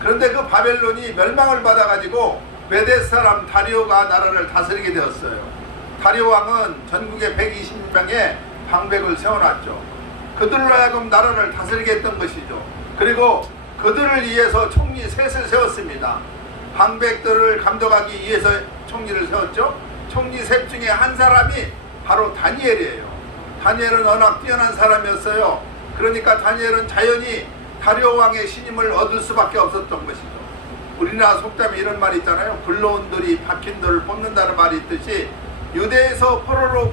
그런데 그 바벨론이 멸망을 받아가지고 메대 사람 다리오가 나라를 다스리게 되었어요. 다리오 왕은 전국에 120명의 방백을 세워놨죠. 그들로 하여금 나라를 다스리게 했던 것이죠. 그리고 그들을 위해서 총리 셋을 세웠습니다. 방백들을 감독하기 위해서 총리를 세웠죠. 총리 셋 중에 한 사람이 바로 다니엘이에요. 다니엘은 워낙 뛰어난 사람이었어요. 그러니까 다니엘은 자연히 다리오 왕의 신임을 얻을 수밖에 없었던 것이죠. 우리나라 속담에 이런 말이 있잖아요. 굴러온 돌이 박힌 돌을 뽑는다는 말이 있듯이 유대에서 포로로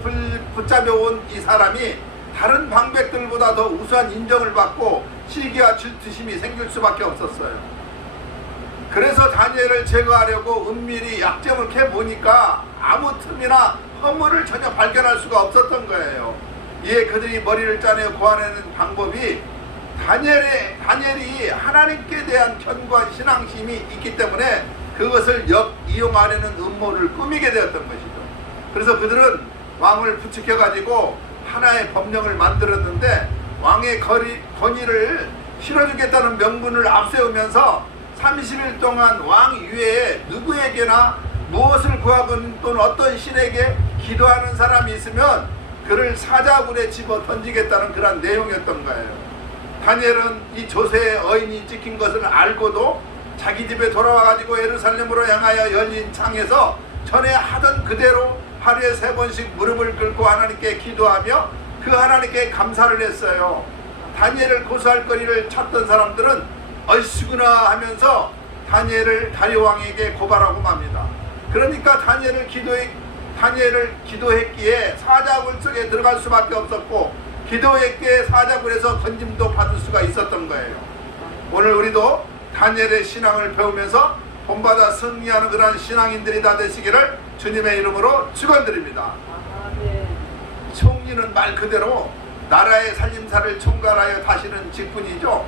붙잡혀온 이 사람이 다른 방백들보다 더 우수한 인정을 받고 시기와 질투심이 생길 수밖에 없었어요. 그래서 다니엘을 제거하려고 은밀히 약점을 캐보니까 아무 틈이나 허물을 전혀 발견할 수가 없었던 거예요. 이에 그들이 머리를 짜내어 고안하는 방법이 다니엘이 하나님께 대한 견고한 신앙심이 있기 때문에 그것을 이용하려는 음모를 꾸미게 되었던 것이죠. 그래서 그들은 왕을 부추겨가지고 하나의 법령을 만들었는데 왕의 권위를 실어주겠다는 명분을 앞세우면서 30일 동안 왕 이외에 누구에게나 무엇을 구하건 또는 어떤 신에게 기도하는 사람이 있으면 그를 사자굴에 집어 던지겠다는 그런 내용이었던 거예요. 다니엘은 이 조세의 어인이 찍힌 것을 알고도 자기 집에 돌아와가지고 예루살렘으로 향하여 열린 창에서 전에 하던 그대로 하루에 3번씩 무릎을 꿇고 하나님께 기도하며 그 하나님께 감사를 했어요. 다니엘을 고소할 거리를 찾던 사람들은 얼씨구나 하면서 다니엘을 다리오 왕에게 고발하고 맙니다. 그러니까 다니엘을 기도했기에 사자굴 속에 들어갈 수밖에 없었고 기도했기에 사자굴에서 건짐도 받을 수가 있었던 거예요. 오늘 우리도 다니엘의 신앙을 배우면서 본받아 승리하는 그런 신앙인들이 다 되시기를 주님의 이름으로 축원드립니다. 총리는 말 그대로 나라의 살림살을 총괄하여 다시는 직분이죠.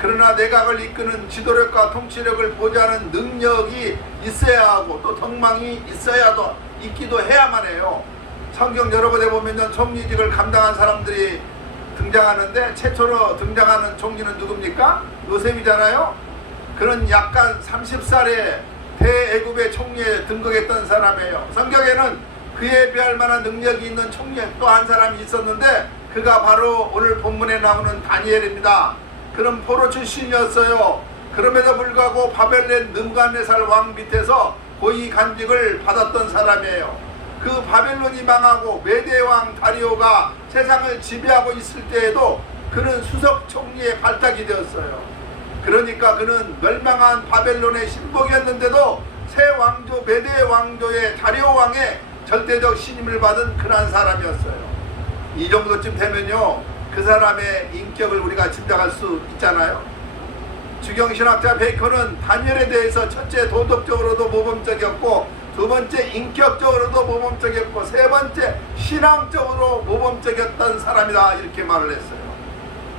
그러나 내각을 이끄는 지도력과 통치력을 보좌하는 능력이 있어야 하고 또 덕망이 있기도 해야만 해요. 성경 여러 곳에 보면 총리직을 감당한 사람들이 등장하는데 최초로 등장하는 총리는 누굽니까? 요셉이잖아요. 그는 약간 30살에 대애굽의 총리에 등극했던 사람이에요. 성경에는 그에 비할 만한 능력이 있는 총리 또 한 사람이 있었는데 그가 바로 오늘 본문에 나오는 다니엘입니다. 그는 포로 출신이었어요. 그럼에도 불구하고 바벨론 느부갓네살 왕 밑에서 고위 간직을 받았던 사람이에요. 그 바벨론이 망하고 메대 왕 다리오가 세상을 지배하고 있을 때에도 그는 수석 총리의 발탁이 되었어요. 그러니까 그는 멸망한 바벨론의 신복이었는데도 새 왕조 메대 왕조의 다리오 왕의 절대적 신임을 받은 그러한 사람이었어요. 이 정도쯤 되면요 그 사람의 인격을 우리가 짐작할 수 있잖아요. 주경신학자 베이컨은 다니엘에 대해서 첫째 도덕적으로도 모범적이었고 두 번째 인격적으로도 모범적이었고 세 번째 신앙적으로 모범적이었던 사람이다 이렇게 말을 했어요.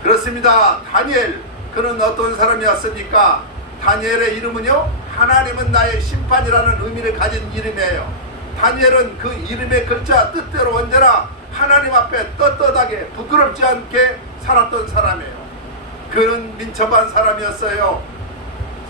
그렇습니다. 다니엘 그는 어떤 사람이었습니까? 다니엘의 이름은요 하나님은 나의 심판이라는 의미를 가진 이름이에요. 다니엘은 그 이름의 글자 뜻대로 언제나 하나님 앞에 떳떳하게 부끄럽지 않게 살았던 사람이에요. 그는 민첩한 사람이었어요.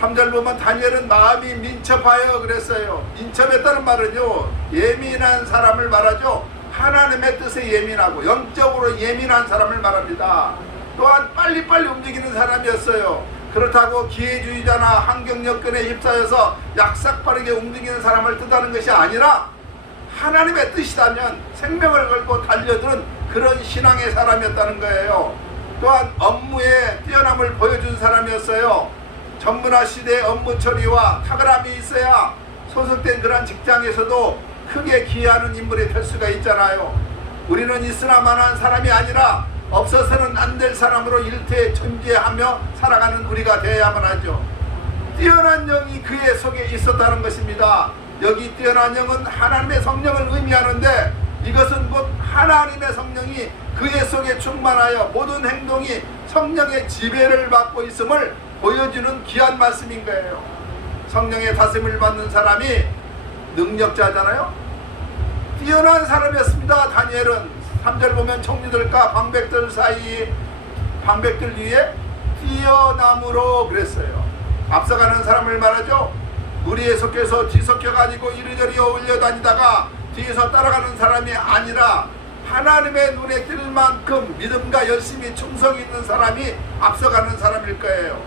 3절 보면 다니엘은 마음이 민첩하여 그랬어요. 민첩했다는 말은요 예민한 사람을 말하죠. 하나님의 뜻에 예민하고 영적으로 예민한 사람을 말합니다. 또한 빨리빨리 움직이는 사람이었어요. 그렇다고 기회주의자나 환경 여건에 휩싸여서 약삭빠르게 움직이는 사람을 뜻하는 것이 아니라 하나님의 뜻이라면 생명을 걸고 달려드는 그런 신앙의 사람이었다는 거예요. 또한 업무에 뛰어남을 보여준 사람이었어요. 전문화 시대의 업무 처리와 탁월함이 있어야 소속된 그런 직장에서도 크게 기여하는 인물이 될 수가 있잖아요. 우리는 있으나마나한 사람이 아니라 없어서는 안 될 사람으로 일태에 존재하며 살아가는 우리가 되어야만 하죠. 뛰어난 영이 그의 속에 있었다는 것입니다. 여기 뛰어난 영은 하나님의 성령을 의미하는데 이것은 곧 하나님의 성령이 그의 속에 충만하여 모든 행동이 성령의 지배를 받고 있음을 보여주는 귀한 말씀인 거예요. 성령의 다스림을 받는 사람이 능력자잖아요. 뛰어난 사람이었습니다. 다니엘은 3절 보면 총리들과 방백들 위에 뛰어남으로 그랬어요. 앞서가는 사람을 말하죠. 무리에 속해서 뒤섞여가지고 이리저리 어울려 다니다가 뒤에서 따라가는 사람이 아니라 하나님의 눈에 띌 만큼 믿음과 열심히 충성이 있는 사람이 앞서가는 사람일 거예요.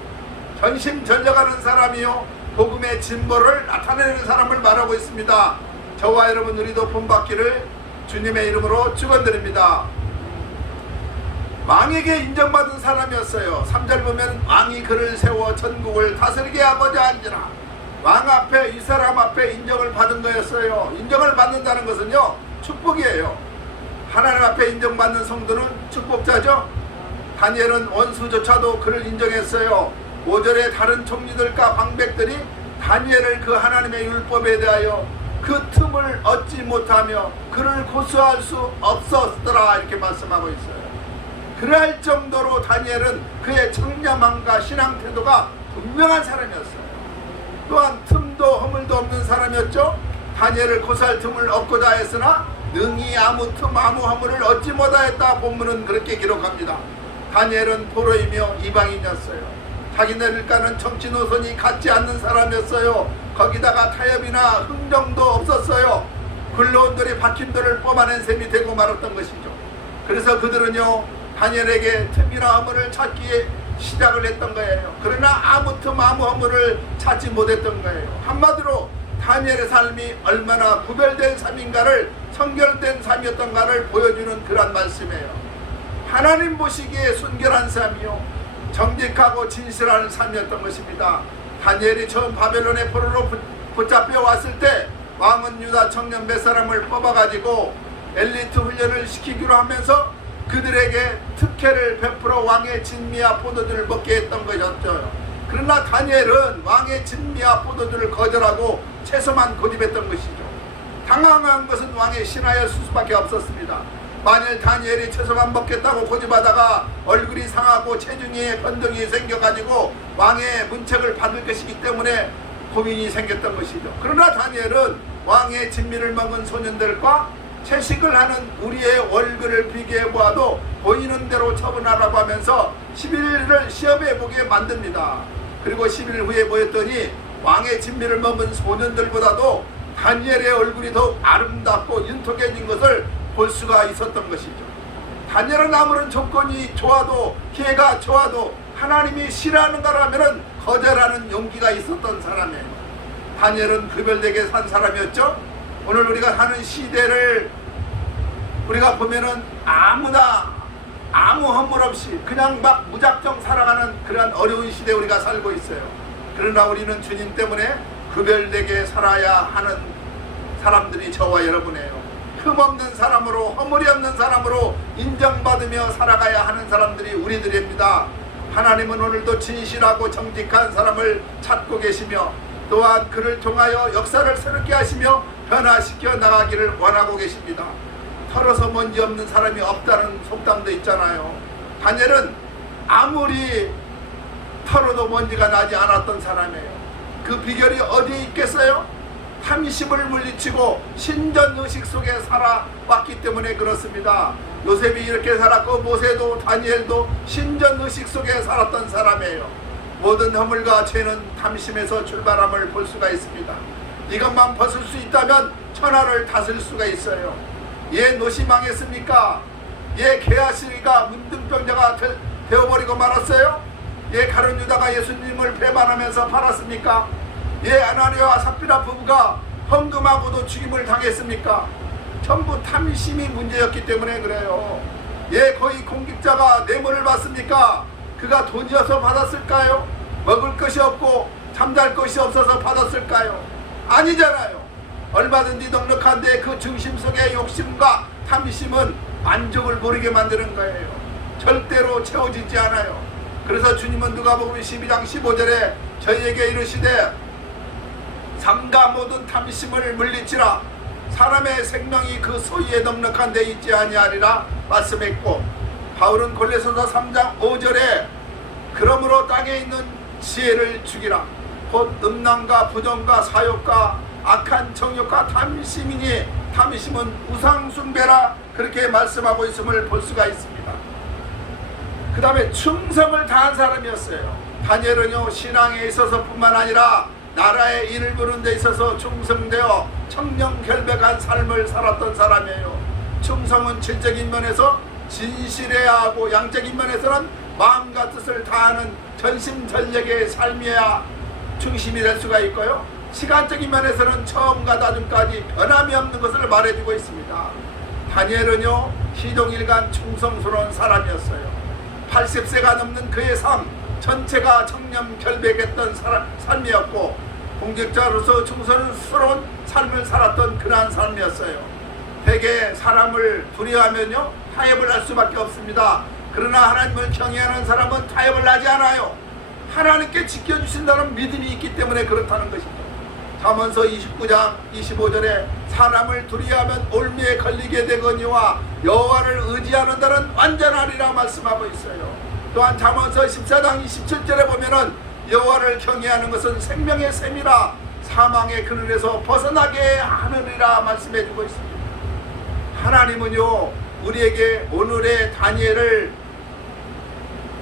전심전력하는 사람이요, 복음의 진보를 나타내는 사람을 말하고 있습니다. 저와 여러분 우리도 본받기를 주님의 이름으로 축원드립니다. 왕에게 인정받은 사람이었어요. 3절 보면 왕이 그를 세워 전국을 다스리게 하고자 한지라. 왕 앞에, 이 사람 앞에 인정을 받은 거였어요. 인정을 받는다는 것은요, 축복이에요. 하나님 앞에 인정받는 성도는 축복자죠. 다니엘은 원수조차도 그를 인정했어요. 5절에 다른 총리들과 방백들이 다니엘을 그 하나님의 율법에 대하여 그 틈을 얻지 못하며 그를 고소할 수 없었더라, 이렇게 말씀하고 있어요. 그럴 정도로 다니엘은 그의 청렴함과 신앙 태도가 분명한 사람이었어요. 또한 틈도 허물도 없는 사람이었죠. 다니엘을 고소할 틈을 얻고자 했으나 능히 아무 틈 아무 허물을 얻지 못하였다. 본문은 그렇게 기록합니다. 다니엘은 포로이며 이방인이었어요. 자기네들과는 정치 노선이 같지 않는 사람이었어요. 거기다가 타협이나 흥정도 없었어요. 근로원들이 박힘들을 뽑아낸 셈이 되고 말았던 것이죠. 그래서 그들은요, 다니엘에게 틈이나 허물을 찾기에 시작을 했던 거예요. 그러나 아무 틈 아무 허물을 찾지 못했던 거예요. 한마디로 다니엘의 삶이 얼마나 구별된 삶인가를, 성결된 삶이었던가를 보여주는 그런 말씀이에요. 하나님 보시기에 순결한 삶이요, 정직하고 진실한 삶이었던 것입니다. 다니엘이 처음 바벨론의 포로로 붙잡혀 왔을 때 왕은 유다 청년 몇 사람을 뽑아가지고 엘리트 훈련을 시키기로 하면서 그들에게 특혜를 베풀어 왕의 진미와 포도주를 먹게 했던 것이었죠. 그러나 다니엘은 왕의 진미와 포도주를 거절하고 채소만 고집했던 것이죠. 당황한 것은 왕의 신하였을 수밖에 없었습니다. 만일 다니엘이 채소만 먹겠다고 고집하다가 얼굴이 상하고 체중에 변동이 생겨가지고 왕의 문책을 받을 것이기 때문에 고민이 생겼던 것이죠. 그러나 다니엘은 왕의 진미를 먹은 소년들과 채식을 하는 우리의 얼굴을 비교해 보아도 보이는 대로 처분하라고 하면서 11일을 시험해 보게 만듭니다. 그리고 10일 후에 보였더니 왕의 진미를 먹은 소년들보다도 다니엘의 얼굴이 더욱 아름답고 윤택해진 것을 볼 수가 있었던 것이죠. 다니엘은 아무런 조건이 좋아도, 기회가 좋아도 하나님이 싫어하는 거라면 거절하는 용기가 있었던 사람이에요. 다니엘은 구별되게 산 사람이었죠. 오늘 우리가 사는 시대를 우리가 보면은 아무나 아무 허물 없이 그냥 막 무작정 살아가는 그런 어려운 시대에 우리가 살고 있어요. 그러나 우리는 주님 때문에 구별되게 살아야 하는 사람들이 저와 여러분이에요. 흠없는 사람으로, 허물이 없는 사람으로 인정받으며 살아가야 하는 사람들이 우리들입니다. 하나님은 오늘도 진실하고 정직한 사람을 찾고 계시며 또한 그를 통하여 역사를 새롭게 하시며 변화시켜 나가기를 원하고 계십니다. 털어서 먼지 없는 사람이 없다는 속담도 있잖아요. 다니엘은 아무리 털어도 먼지가 나지 않았던 사람이에요. 그 비결이 어디에 있겠어요? 탐심을 물리치고 신전의식 속에 살아왔기 때문에 그렇습니다. 요셉이 이렇게 살았고 모세도 다니엘도 신전의식 속에 살았던 사람이에요. 모든 허물과 죄는 탐심에서 출발함을 볼 수가 있습니다. 이것만 벗을 수 있다면 천하를 다스릴 수가 있어요. 얘 노시 망했습니까? 얘 게하시가 문둥병자가 되어버리고 말았어요? 얘 가룟 유다가 예수님을 배반하면서 팔았습니까? 얘 아나니아와 삽비라 부부가 헌금하고도 죽임을 당했습니까? 전부 탐심이 문제였기 때문에 그래요. 얘 거의 공직자가 뇌물을 받습니까? 그가 돈이어서 받았을까요? 먹을 것이 없고 잠잘 것이 없어서 받았을까요? 아니잖아요. 얼마든지 넉넉한데 그 중심 속의 욕심과 탐심은 만족을 모르게 만드는 거예요. 절대로 채워지지 않아요. 그래서 주님은 누가복음 12장 15절에 저희에게 이르시되 삼가 모든 탐심을 물리치라. 사람의 생명이 그 소유에 넉넉한 데 있지 아니하리라 말씀했고, 바울은 골로새서 3장 5절에 그러므로 땅에 있는 지혜를 죽이라. 곧 음란과 부정과 사욕과 악한 정욕과 탐심이니 탐심은 우상숭배라, 그렇게 말씀하고 있음을 볼 수가 있습니다. 그 다음에 충성을 다한 사람이었어요. 다니엘은요 신앙에 있어서뿐만 아니라 나라의 일을 보는 데 있어서 충성되어 청렴결백한 삶을 살았던 사람이에요. 충성은 질적인 면에서 진실해야 하고 양적인 면에서는 마음과 뜻을 다하는 전심전력의 삶이어야 중심이 될 수가 있고요. 시간적인 면에서는 처음과 나중까지 변함이 없는 것을 말해주고 있습니다. 다니엘은요 시종일관 충성스러운 사람이었어요. 80세가 넘는 그의 삶 전체가 청렴결백했던 삶이었고 공직자로서 충성스러운 삶을 살았던 그러한 삶이었어요. 대개 사람을 두려워하면요 타협을 할 수밖에 없습니다. 그러나 하나님을 경외하는 사람은 타협을 하지 않아요. 하나님께 지켜주신다는 믿음이 있기 때문에 그렇다는 것이죠. 잠언서 29장 25절에 사람을 두려워하면 올무에 걸리게 되거니와 여호와를 의지하는 자는 완전하리라 말씀하고 있어요. 또한 잠언서 14장 27절에 보면은 여호와를 경외하는 것은 생명의 샘이라 사망의 그늘에서 벗어나게 하느니라 말씀해주고 있습니다. 하나님은요 우리에게 오늘의 다니엘을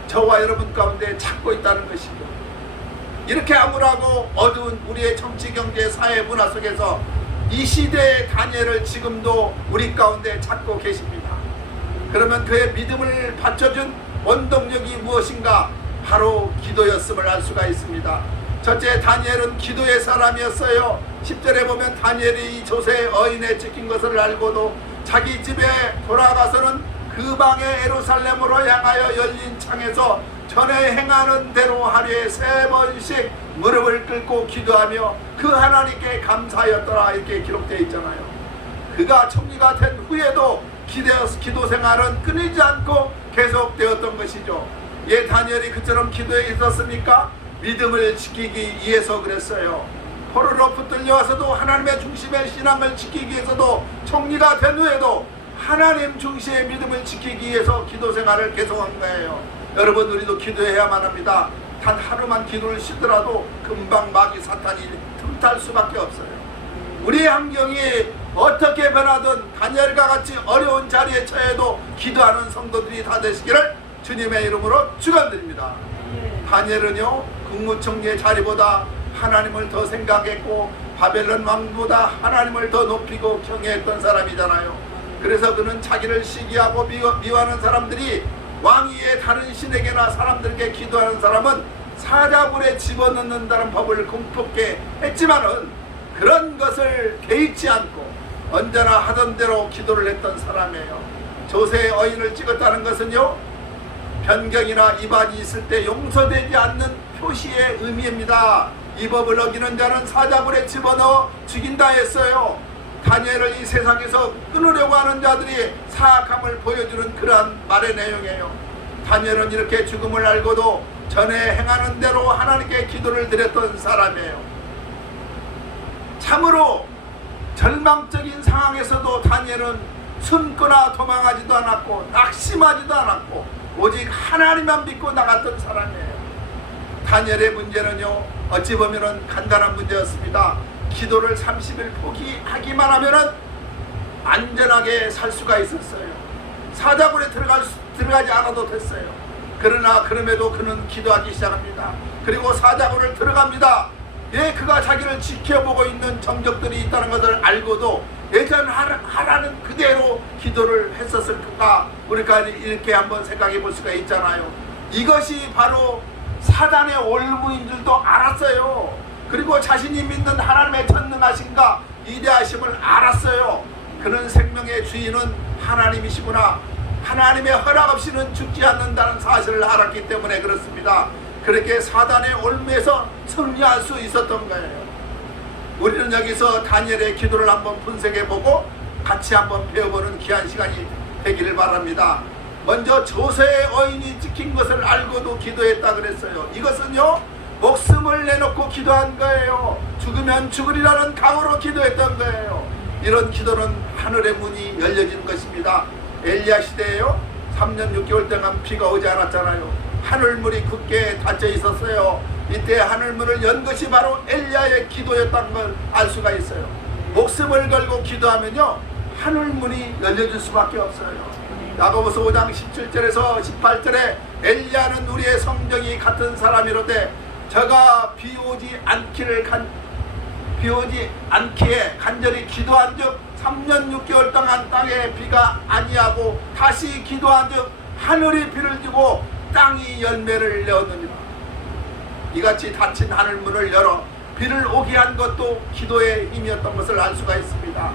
저와 여러분 가운데 찾고 있다는 것이죠. 이렇게 암울하고 어두운 우리의 정치, 경제, 사회, 문화 속에서 이 시대의 다니엘을 지금도 우리 가운데 찾고 계십니다. 그러면 그의 믿음을 받쳐준 원동력이 무엇인가? 바로 기도였음을 알 수가 있습니다. 첫째, 다니엘은 기도의 사람이었어요. 10절에 보면 다니엘이 이 조세 어인에 찍힌 것을 알고도 자기 집에 돌아가서는 그 방의 예루살렘으로 향하여 열린 창에서 전에 행하는 대로 하루에 3번씩 무릎을 꿇고 기도하며 그 하나님께 감사하였더라 이렇게 기록되어 있잖아요. 그가 총리가 된 후에도 기도 생활은 끊이지 않고 계속되었던 것이죠. 예, 다니엘이 그처럼 기도에 있었습니까? 믿음을 지키기 위해서 그랬어요. 포로로 붙들려와서도 하나님의 중심의 신앙을 지키기 위해서도 총리가 된 후에도 하나님 중심의 믿음을 지키기 위해서 기도 생활을 계속한 거예요. 여러분, 우리도 기도해야만 합니다. 단 하루만 기도를 쉬더라도 금방 마귀 사탄이 틈탈 수밖에 없어요. 우리의 환경이 어떻게 변하든 다니엘과 같이 어려운 자리에 처해도 기도하는 성도들이 다 되시기를 주님의 이름으로 축원드립니다. 다니엘은요 국무총리의 자리보다 하나님을 더 생각했고 바벨론 왕보다 하나님을 더 높이고 경외했던 사람이잖아요. 그래서 그는 자기를 시기하고 미워하는 사람들이 왕위에 다른 신에게나 사람들에게 기도하는 사람은 사자굴에 집어넣는다는 법을 공포케 했지만은 그런 것을 개의치 않고 언제나 하던 대로 기도를 했던 사람이에요. 조세의 어인을 찍었다는 것은요 변경이나 위반이 있을 때 용서되지 않는 표시의 의미입니다. 이 법을 어기는 자는 사자굴에 집어넣어 죽인다 했어요. 다니엘을 이 세상에서 끊으려고 하는 자들이 사악함을 보여주는 그러한 말의 내용이에요. 다니엘은 이렇게 죽음을 알고도 전에 행하는 대로 하나님께 기도를 드렸던 사람이에요. 참으로 절망적인 상황에서도 다니엘은 숨거나 도망하지도 않았고 낙심하지도 않았고 오직 하나님만 믿고 나갔던 사람이에요. 다니엘의 문제는요 어찌 보면 간단한 문제였습니다. 기도를 30일 포기하기만 하면은 안전하게 살 수가 있었어요. 사자굴에 들어가지 않아도 됐어요. 그러나 그럼에도 그는 기도하기 시작합니다. 그리고 사자굴을 들어갑니다. 예, 그가 자기를 지켜보고 있는 정적들이 있다는 것을 알고도 예전 하라는 그대로 기도를 했었을까? 우리가 이렇게 한번 생각해 볼 수가 있잖아요. 이것이 바로 사단의 올무인 줄도 알았어요. 그리고 자신이 믿는 하나님의 전능하신가 위대하심을 알았어요. 그는 생명의 주인은 하나님이시구나, 하나님의 허락 없이는 죽지 않는다는 사실을 알았기 때문에 그렇습니다. 그렇게 사단의 올무에서 승리할 수 있었던 거예요. 우리는 여기서 다니엘의 기도를 한번 분석해보고 같이 한번 배워보는 귀한 시간이 되기를 바랍니다. 먼저 조세의 어인이 찍힌 것을 알고도 기도했다 그랬어요. 이것은요 목숨을 내놓고 기도한 거예요. 죽으면 죽으리라는 각오로 기도했던 거예요. 이런 기도는 하늘의 문이 열려진 것입니다. 엘리야 시대에요 3년 6개월 동안 비가 오지 않았잖아요. 하늘문이 굳게 닫혀 있었어요. 이때 하늘문을 연 것이 바로 엘리야의 기도였다는 걸 알 수가 있어요. 목숨을 걸고 기도하면요 하늘문이 열려질 수밖에 없어요. 야고보서 5장 17절에서 18절에 엘리야는 우리의 성정이 같은 사람이로되 저가 비오지 않기에 간절히 기도한즉 3년 6개월 동안 땅에 비가 아니하고 다시 기도한즉 하늘이 비를 주고 땅이 열매를 내었느니라. 이같이 닫힌 하늘문을 열어 비를 오게 한 것도 기도의 힘이었던 것을 알 수가 있습니다.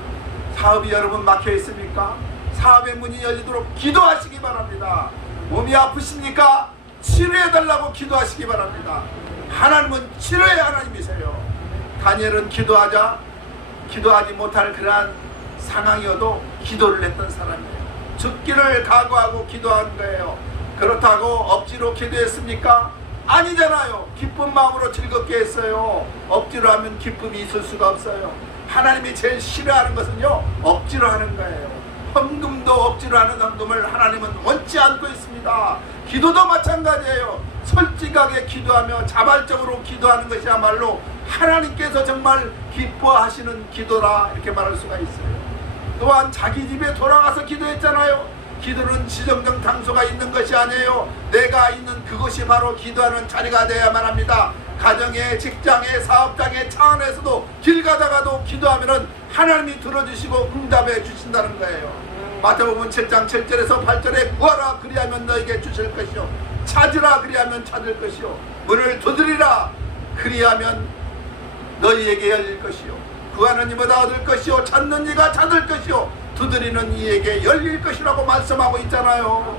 사업이 여러분 막혀 있습니까? 사업의 문이 열리도록 기도하시기 바랍니다. 몸이 아프십니까? 치료해달라고 기도하시기 바랍니다. 하나님은 치료의 하나님이세요. 다니엘은 기도하지 못할 그러한 상황이어도 기도를 했던 사람이에요. 죽기를 각오하고 기도한 거예요. 그렇다고 억지로 기도했습니까? 아니잖아요. 기쁜 마음으로 즐겁게 했어요. 억지로 하면 기쁨이 있을 수가 없어요. 하나님이 제일 싫어하는 것은요, 억지로 하는 거예요. 헌금도 억지로 하는 헌금을 하나님은 원치 않고 있습니다. 기도도 마찬가지예요. 솔직하게 기도하며 자발적으로 기도하는 것이야말로 하나님께서 정말 기뻐하시는 기도라, 이렇게 말할 수가 있어요. 또한 자기 집에 돌아가서 기도했잖아요. 기도는 지정된 장소가 있는 것이 아니에요. 내가 있는 그곳이 바로 기도하는 자리가 되어야만 합니다. 가정에, 직장에, 사업장에, 차 안에서도 길 가다가도 기도하면 하나님이 들어주시고 응답해 주신다는 거예요. 마태복음 7장 7절에서 8절에 구하라 그리하면 너에게 주실 것이요, 찾으라 그리하면 찾을 것이요, 문을 두드리라 그리하면 너희에게 열릴 것이요, 구하는 이보다 얻을 것이요, 찾는 이가 찾을 것이요, 두드리는 이에게 열릴 것이라고 말씀하고 있잖아요.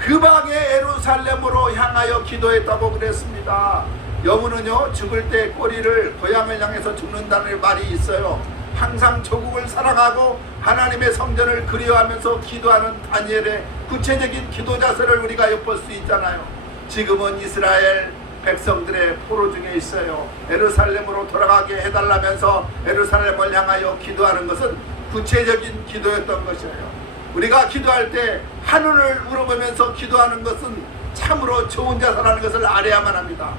그 방에 예루살렘으로 향하여 기도했다고 그랬습니다. 여우는요, 죽을 때 꼬리를 고향을 향해서 죽는다는 말이 있어요. 항상 조국을 사랑하고 하나님의 성전을 그리워하면서 기도하는 다니엘의 구체적인 기도 자세를 우리가 엿볼 수 있잖아요. 지금은 이스라엘 백성들의 포로 중에 있어요. 예루살렘으로 돌아가게 해달라면서 예루살렘을 향하여 기도하는 것은 구체적인 기도였던 것이에요. 우리가 기도할 때 하늘을 우러보면서 기도하는 것은 참으로 좋은 자세라는 것을 알아야만 합니다.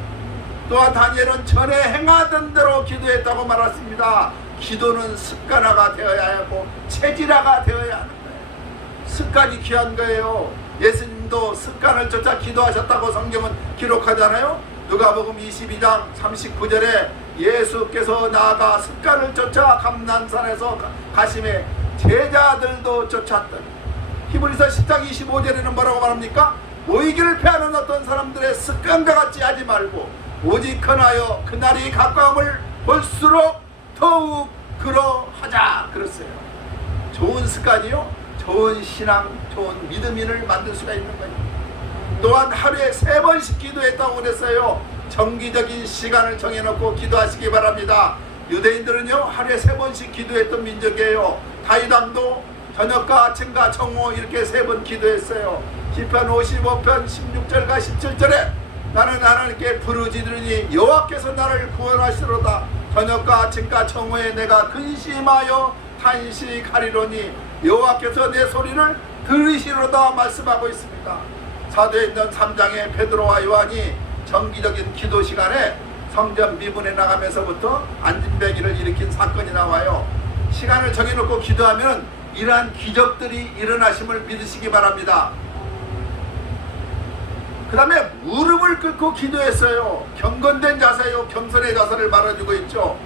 또한 다니엘은 전에 행하던 대로 기도했다고 말했습니다. 기도는 습관화가 되어야 하고 체질화가 되어야 하는 거예요. 습관이 귀한 거예요. 예수님도 습관을 쫓아 기도하셨다고 성경은 기록하잖아요. 누가복음 22장 39절에 예수께서 나아가 습관을 쫓아 감난산에서 가심에 제자들도 쫓았더니, 히브리서 10장 25절에는 뭐라고 말합니까? 모이기를 패하는 어떤 사람들의 습관과 같이 하지 말고 오직 헌하여 그날이 가까움을 볼수록 더욱 그러하자 그랬어요. 좋은 습관이요, 좋은 신앙, 좋은 믿음인을 만들 수가 있는 거예요. 또한 하루에 3번씩 기도했다고 그랬어요. 정기적인 시간을 정해놓고 기도하시기 바랍니다. 유대인들은요, 하루에 3번씩 기도했던 민족이에요. 다윗왕도 저녁과 아침과 정오 이렇게 3번 기도했어요. 시편 55편 16절과 17절에 나는 하나님께 부르짖으니 여호와께서 나를 구원하시로다. 저녁과 아침과 정오에 내가 근심하여 탄식하리로니 여호와께서 내 소리를 들으시로다 말씀하고 있습니다. 사도행전 3장에 베드로와 요한이 정기적인 기도 시간에 성전 미문에 나가면서부터 안진뱅이를 일으킨 사건이 나와요. 시간을 정해놓고 기도하면 이러한 기적들이 일어나심을 믿으시기 바랍니다. 그 다음에 무릎을 꿇고 기도했어요. 경건된 자세요, 겸손의 자세를 말해주고 있죠.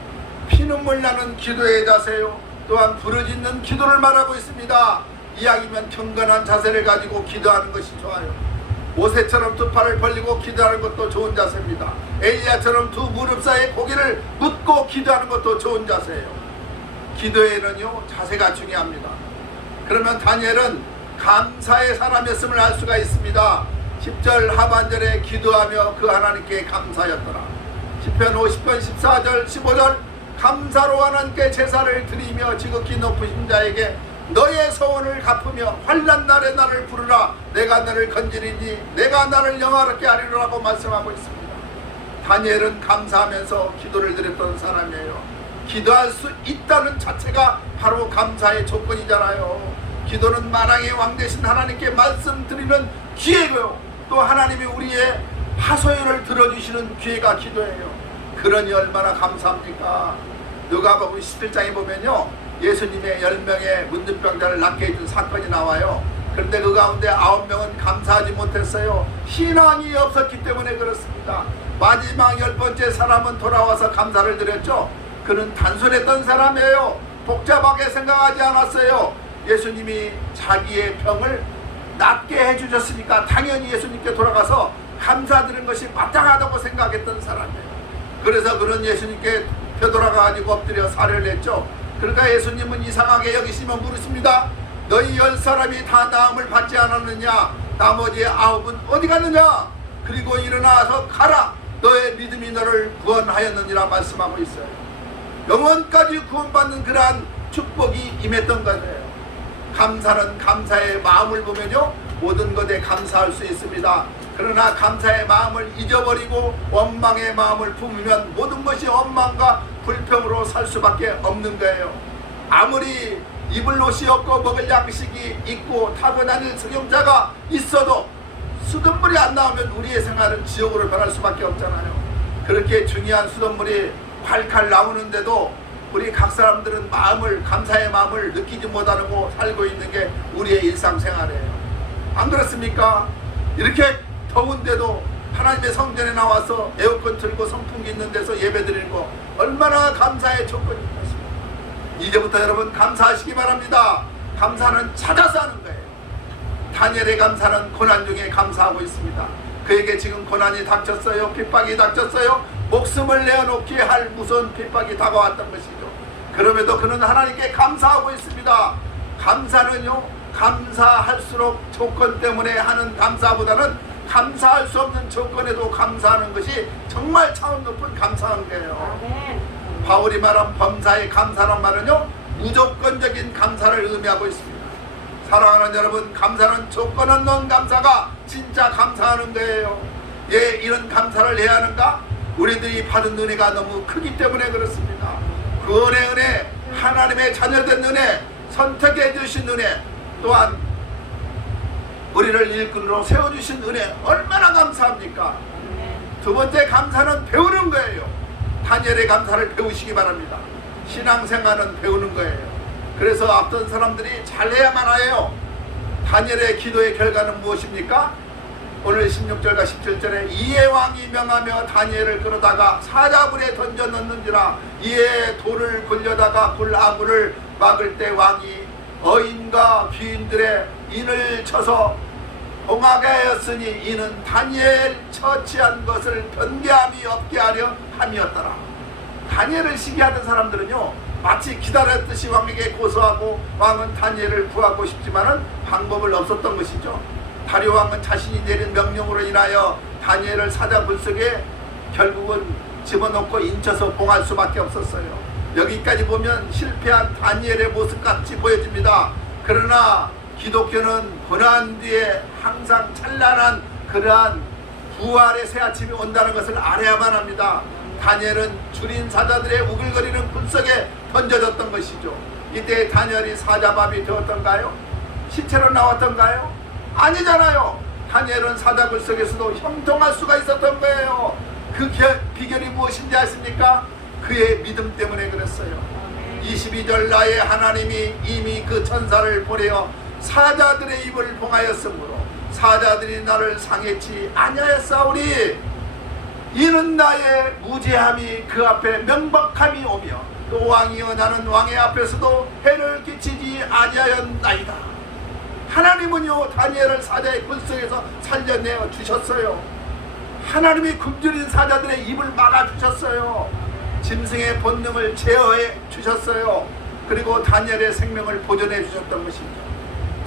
피눈물 나는 기도의 자세요, 또한 부르짖는 기도를 말하고 있습니다. 이왕이면 경건한 자세를 가지고 기도하는 것이 좋아요. 모세처럼 두 팔을 벌리고 기도하는 것도 좋은 자세입니다. 엘리야처럼 두 무릎 사이에 고개를 묻고 기도하는 것도 좋은 자세예요. 기도에는요, 자세가 중요합니다. 그러면 다니엘은 감사의 사람이었음을 알 수가 있습니다. 10절 하반절에 기도하며 그 하나님께 감사하였더라. 시편 50편 14절 15절 감사로 하나님께 제사를 드리며 지극히 높으신 자에게 너의 소원을 갚으며 환난 날에 나를 부르라. 내가 너를 건지리니 내가 나를 영화롭게 하리라고 말씀하고 있습니다. 다니엘은 감사하면서 기도를 드렸던 사람이에요. 기도할 수 있다는 자체가 바로 감사의 조건이잖아요. 기도는 만왕의 왕 되신 하나님께 말씀드리는 기회고요, 또 하나님이 우리의 하소연을 들어주시는 기회가 기도예요. 그러니 얼마나 감사합니까? 누가복음 17장에 보면요, 예수님의 10명의 문둥병자를 낫게 해준 사건이 나와요. 그런데 그 가운데 9명은 감사하지 못했어요. 신앙이 없었기 때문에 그렇습니다. 마지막 10번째 사람은 돌아와서 감사를 드렸죠. 그는 단순했던 사람이에요. 복잡하게 생각하지 않았어요. 예수님이 자기의 병을 낫게 해주셨으니까 당연히 예수님께 돌아가서 감사드리는 것이 마땅하다고 생각했던 사람이에요. 그래서 그는 예수님께 되돌아가가지고 엎드려 사례를 했죠. 그러니까 예수님은 이상하게 여기시면 물으십니다. 너희 10사람이 다 나음을 받지 않았느냐? 나머지 9은 어디 갔느냐? 그리고 일어나서 가라. 너의 믿음이 너를 구원하였느니라 말씀하고 있어요. 영원까지 구원받는 그러한 축복이 임했던 거예요. 감사는 감사의 마음을 보면요, 모든 것에 감사할 수 있습니다. 그러나 감사의 마음을 잊어버리고 원망의 마음을 품으면 모든 것이 원망과 불평으로 살 수밖에 없는 거예요. 아무리 입을 옷이 없고 먹을 양식이 있고 타고 다닐 승용차가 있어도 수돗물이 안 나오면 우리의 생활은 지옥으로 변할 수밖에 없잖아요. 그렇게 중요한 수돗물이 콸콸 나오는데도 우리 각 사람들은 감사의 마음을 느끼지 못하고 살고 있는 게 우리의 일상생활이에요. 안 그렇습니까? 이렇게 더운데도 하나님의 성전에 나와서 에어컨 틀고 선풍기 있는 데서 예배드리는 거 얼마나 감사의 조건인 것입니다. 이제부터 여러분 감사하시기 바랍니다. 감사는 찾아서 하는 거예요. 다니엘의 감사는 고난 중에 감사하고 있습니다. 그에게 지금 고난이 닥쳤어요. 핍박이 닥쳤어요. 목숨을 내어놓기에 할 무서운 핍박이 다가왔던 것이죠. 그럼에도 그는 하나님께 감사하고 있습니다. 감사는요, 감사할수록 조건 때문에 하는 감사보다는 감사할 수 없는 조건에도 감사하는 것이 정말 차원 높은 감사한 거예요. 바울이 말한 범사의 감사란 말은요, 무조건적인 감사를 의미하고 있습니다. 사랑하는 여러분, 감사는 조건 없는 감사가 진짜 감사하는 거예요. 예, 이런 감사를 해야 하는가? 우리들이 받은 은혜가 너무 크기 때문에 그렇습니다. 구원의 은혜, 하나님의 자녀된 은혜, 선택해 주신 은혜, 또한 우리를 일꾼으로 세워주신 은혜 얼마나 감사합니까? 두 번째 감사는 배우는 거예요. 다니엘의 감사를 배우시기 바랍니다. 신앙생활은 배우는 거예요. 그래서 어떤 사람들이 잘해야만 해요. 다니엘의 기도의 결과는 무엇입니까? 오늘 16절과 17절에 이에 왕이 명하며 다니엘을 끌어다가 사자굴에 던져 넣는지라. 이에 돌을 굴려다가 굴아굴을 막을 때 왕이 어인과 귀인들의 인을 쳐서 봉하게 하였으니 이는 다니엘 처치한 것을 변개함이 없게 하려 함이었더라. 다니엘을 시기하는 사람들은요, 마치 기다렸듯이 왕에게 고소하고 왕은 다니엘을 구하고 싶지만은 방법을 없었던 것이죠. 다리오 왕은 자신이 내린 명령으로 인하여 다니엘을 사자굴 속에 결국은 집어넣고 인쳐서 봉할 수밖에 없었어요. 여기까지 보면 실패한 다니엘의 모습같이 보여집니다. 그러나 기독교는 고난 뒤에 항상 찬란한 그러한 부활의 새 아침이 온다는 것을 알아야만 합니다. 다니엘은 줄인 사자들의 우글거리는 굴 속에 던져졌던 것이죠. 이때 다니엘이 사자밥이 되었던가요? 시체로 나왔던가요? 아니잖아요. 다니엘은 사자굴 속에서도 형통할 수가 있었던 거예요. 그 비결이 무엇인지 아십니까? 그의 믿음 때문에 그랬어요. 22절 나의 하나님이 이미 그 천사를 보내어 사자들의 입을 봉하였으므로 사자들이 나를 상해치 아니하였사오니 이는 나의 무죄함이 그 앞에 명백함이 오며 또 왕이여 나는 왕의 앞에서도 해를 끼치지 아니하였나이다. 하나님은요, 다니엘을 사자의 굴 속에서 살려내어 주셨어요. 하나님이 굶주린 사자들의 입을 막아 주셨어요. 짐승의 본능을 제어해 주셨어요. 그리고 다니엘의 생명을 보존해 주셨던 것입니다.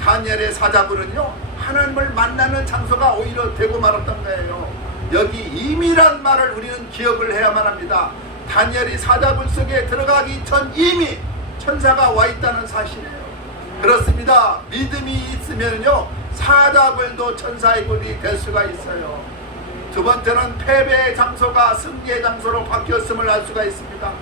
다니엘의 사자굴은요, 하나님을 만나는 장소가 오히려 되고 말았던 거예요. 여기 임이란 말을 우리는 기억을 해야만 합니다. 다니엘이 사자굴 속에 들어가기 전 이미 천사가 와 있다는 사실이에요. 그렇습니다. 믿음이 있으면요, 사자굴도 천사의 굴이 될 수가 있어요. 두 번째는 패배의 장소가 승리의 장소로 바뀌었음을 알 수가 있습니다.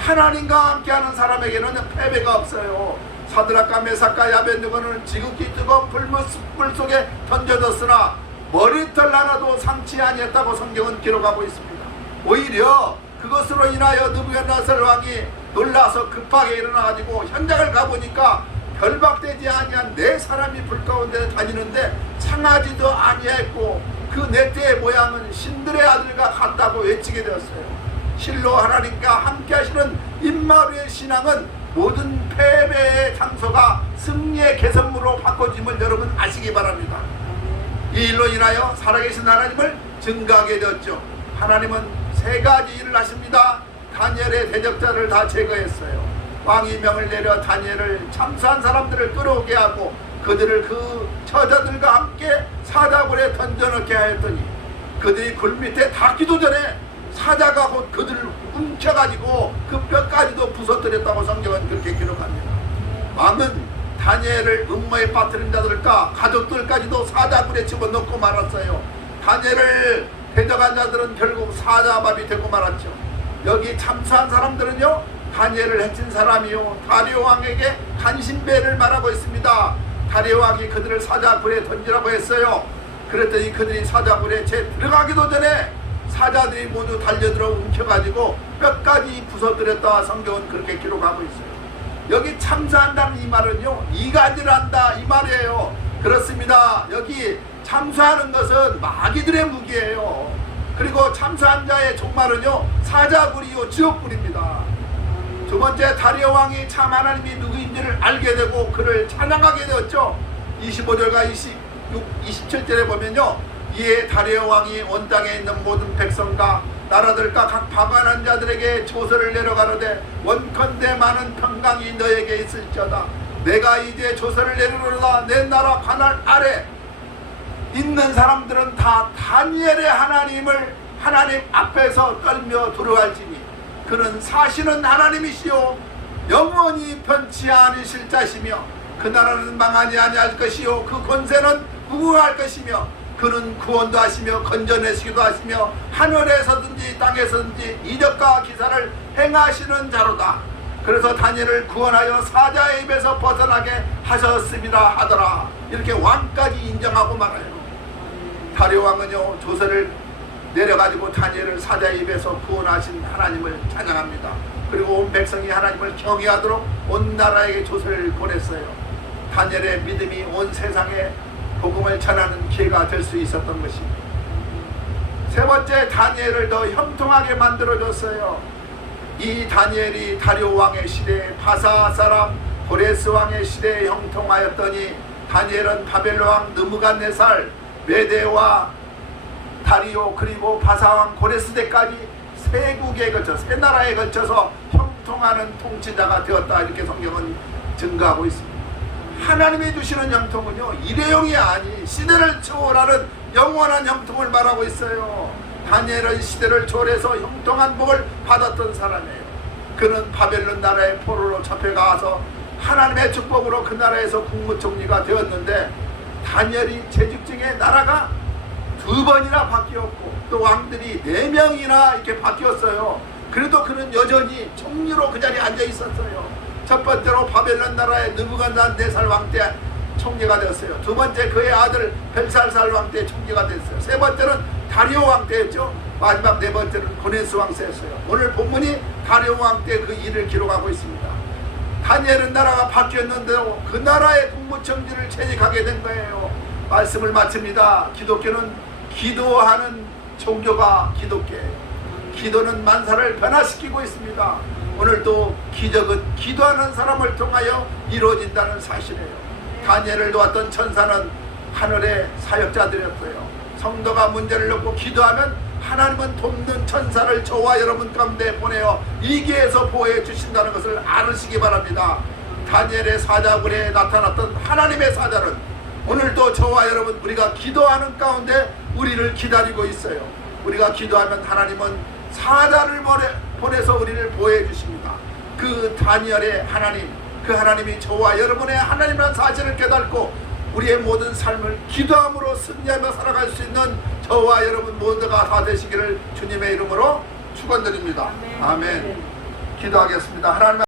하나님과 함께하는 사람에게는 패배가 없어요. 사드락과 메삭과 야벳느고는 지극히 뜨거운 불 속에 던져졌으나 머리털 하나도 상치 아니했다고 성경은 기록하고 있습니다. 오히려 그것으로 인하여 느부갓네살 왕이 놀라서 급하게 일어나가지고 현장을 가보니까 결박되지 아니한 네 사람이 불 가운데 다니는데 상하지도 아니했고 그 넷째의 모양은 신들의 아들과 같다고 외치게 되었어요. 실로 하나님과 함께 하시는 임마누엘 신앙은 모든 패배의 장소가 승리의 개선무로 바꿔짐을 여러분 아시기 바랍니다. 이 일로 인하여 살아계신 하나님을 증거하게 되었죠. 하나님은 세 가지 일을 하십니다. 다니엘의 대적자를 다 제거했어요. 왕이 명을 내려 다니엘을 참수한 사람들을 끌어오게 하고 그들을 그 처자들과 함께 사자굴에 던져넣게 하였더니 그들이 굴 밑에 닿기도 전에 사자가 곧 그들을 움켜가지고 그 뼈까지도 부서뜨렸다고 성경은 그렇게 기록합니다. 왕은 다니엘을 음모에 빠뜨린 자들과 가족들까지도 사자굴에 집어넣고 말았어요. 다니엘을 대적한 자들은 결국 사자밥이 되고 말았죠. 여기 참수한 사람들은요, 다니엘을 해친 사람이요 다리오 왕에게 간신배를 말하고 있습니다. 다리오 왕이 그들을 사자굴에 던지라고 했어요. 그랬더니 그들이 사자굴에 채 들어가기도 전에 사자들이 모두 달려들어 움켜가지고 뼈까지 부서뜨렸다. 성경은 그렇게 기록하고 있어요. 여기 참수한다는 이 말은요, 이간질한다 이 말이에요. 그렇습니다. 여기 참수하는 것은 마귀들의 무기예요. 그리고 참수한 자의 종말은요, 사자굴이요 지옥불입니다. 두 번째, 다리오 왕이 참 하나님이 누구인지를 알게 되고 그를 찬양하게 되었죠. 25절과 27절에 보면요, 이에 다리오 왕이 온 땅에 있는 모든 백성과 나라들과 각 방언한 자들에게 조서를 내려가로되 원컨대 많은 평강이 너에게 있을지어다. 내가 이제 조서를 내리노라. 내 나라 관할 아래 있는 사람들은 다 다니엘의 하나님 앞에서 떨며 두려워할지니 그는 사시는 하나님이시요 영원히 변치 않으실 자시며 그 나라는 망하지 아니할 것이요 그 권세는 무궁할 것이며 그는 구원도 하시며 건져내시기도 하시며 하늘에서든지 땅에서든지 이적과 기사를 행하시는 자로다. 그래서 다니엘을 구원하여 사자의 입에서 벗어나게 하셨습니다 하더라. 이렇게 왕까지 인정하고 말아요. 다리오 왕은요, 조서를 내려가지고 다니엘을 사자의 입에서 구원하신 하나님을 찬양합니다. 그리고 온 백성이 하나님을 경외하도록 온 나라에게 조서를 보냈어요. 다니엘의 믿음이 온 세상에 복음을 전하는 기회가 될 수 있었던 것입니다. 세 번째, 다니엘을 더 형통하게 만들어줬어요. 이 다니엘이 다리오 왕의 시대에 바사 사람 고레스 왕의 시대에 형통하였더니 다니엘은 바벨론 왕 느부갓네살, 메대와 다리오 그리고 바사 왕 고레스 때까지 세 국에 걸쳐 세 나라에 걸쳐서 형통하는 통치자가 되었다. 이렇게 성경은 증거하고 있습니다. 하나님이 주시는 형통은요, 일회용이 아닌 시대를 초월하는 영원한 형통을 말하고 있어요. 다니엘은 시대를 초월해서 형통한 복을 받았던 사람이에요. 그는 바벨론 나라의 포로로 잡혀가서 하나님의 축복으로 그 나라에서 국무총리가 되었는데 다니엘이 재직 중에 나라가 2번이나 바뀌었고 또 왕들이 4명이나 이렇게 바뀌었어요. 그래도 그는 여전히 총리로 그 자리에 앉아 있었어요. 첫 번째로 바벨론 나라의 느부갓네살 왕 때 총리가 되었어요. 두 번째 그의 아들 벨사살 왕 때 총리가 됐어요. 세 번째는 다리오 왕 때였죠. 마지막 네 번째는 고레스 왕 때였어요. 오늘 본문이 다리오 왕 때 그 일을 기록하고 있습니다. 다니엘은 나라가 바뀌었는데도 그 나라의 국무총리를 채직하게 된 거예요. 말씀을 마칩니다. 기독교는 기도하는 종교가 기독교예요. 기도는 만사를 변화시키고 있습니다. 오늘도 기적은 기도하는 사람을 통하여 이루어진다는 사실이에요. 다니엘을 도왔던 천사는 하늘의 사역자들이었어요. 성도가 문제를 놓고 기도하면 하나님은 돕는 천사를 저와 여러분 가운데 보내어 이기에서 보호해 주신다는 것을 알으시기 바랍니다. 다니엘의 사자굴에 나타났던 하나님의 사자는 오늘도 저와 여러분 우리가 기도하는 가운데 우리를 기다리고 있어요. 우리가 기도하면 하나님은 사자를 보내서 우리를 보호해 주십니다. 그 다니엘의 하나님, 그 하나님이 저와 여러분의 하나님이라는 사실을 깨닫고 우리의 모든 삶을 기도함으로 승리하며 살아갈 수 있는 저와 여러분 모두가 다 되시기를 주님의 이름으로 축원드립니다. 아멘. 기도하겠습니다. 하나님